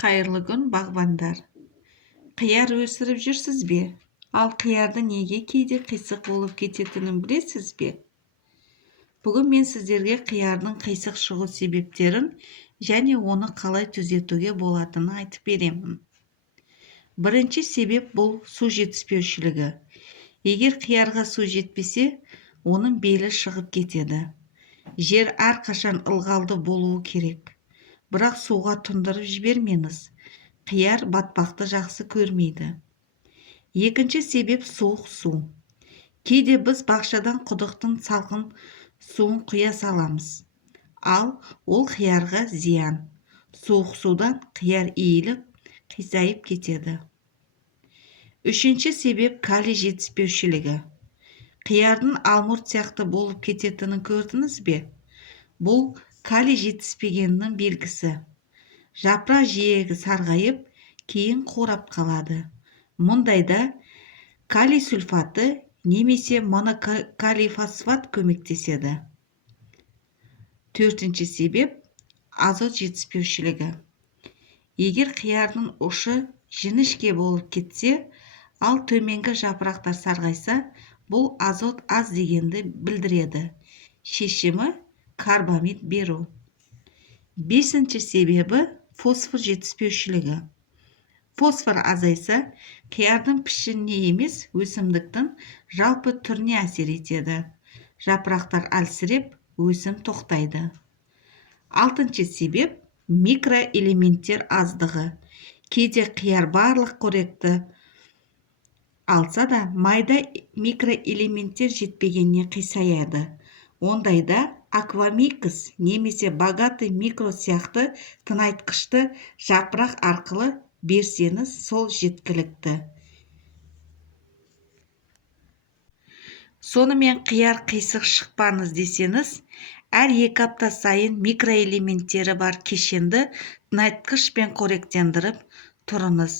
Қайырлы күн, бағбандар. Қияр өсіріп жүрсіз бе? Ал қиярды неге кейде қисық болып кететінін білесіз бе? Бүгін мен сіздерге қиярдың қисық шығу себептерін және оны қалай түзетуге болатынын айтып беремін. Бірінші себеп бұл су жетіспеушілігі. Егер қиярға су жетпесе, оның белі шығып кетеді. Жер әрқашан ылғалды болуы керек. Бірақ суға тұндырып жібермеңіз. Қияр батпақты жақсы көрмейді. Екінші себеп суық су. Кейде біз бақшадан құдықтың салқын суын құя саламыз. Ал ол қиярға зиян. Суық судан қияр иіліп, қисайып кетеді. Үшінші себеп калий жетіспеушілігі. Қиярдың алмұрт сияқты болып кететінін көрдіңіз бе? Бұл калий жетіспегенінің белгісі. Жапырақ жиегі сарғайып, кейін қурап қалады. Мұндайда калий сульфаты немесе монокалий-фосфат көмектеседі. Төртінші себеп азот жетіспеушілігі. Егер қиярдың ұшы жіңішке болып кетсе, ал төменгі жапырақтар сарғайса, бұл азот аз дегенді білдіреді. Шешімі карбамид беру. Бесінші себебі фосфор жетіспеушілігі. Фосфор азайса, қиярдың пішініне емес, өсімдіктің жалпы түріне әсер етеді. Жапырақтар әлсіреп, өсім тоқтайды. Алтыншы себеп микроэлементтер аздығы. Кейде қияр барлық қоректі алса да, майда микроэлементтер жетпегеніне қисаяды. Ондайда аквамикс немесе богатый микро сияқты тыңайтқышты жапырақ арқылы берсеңіз, сол жеткілікті. Сонымен қияр қисық шықпаңыз десеңіз, әр 2 апта сайын микроэлементтері бар кешенді тыңайтқышпен қоректендіріп тұрыңыз.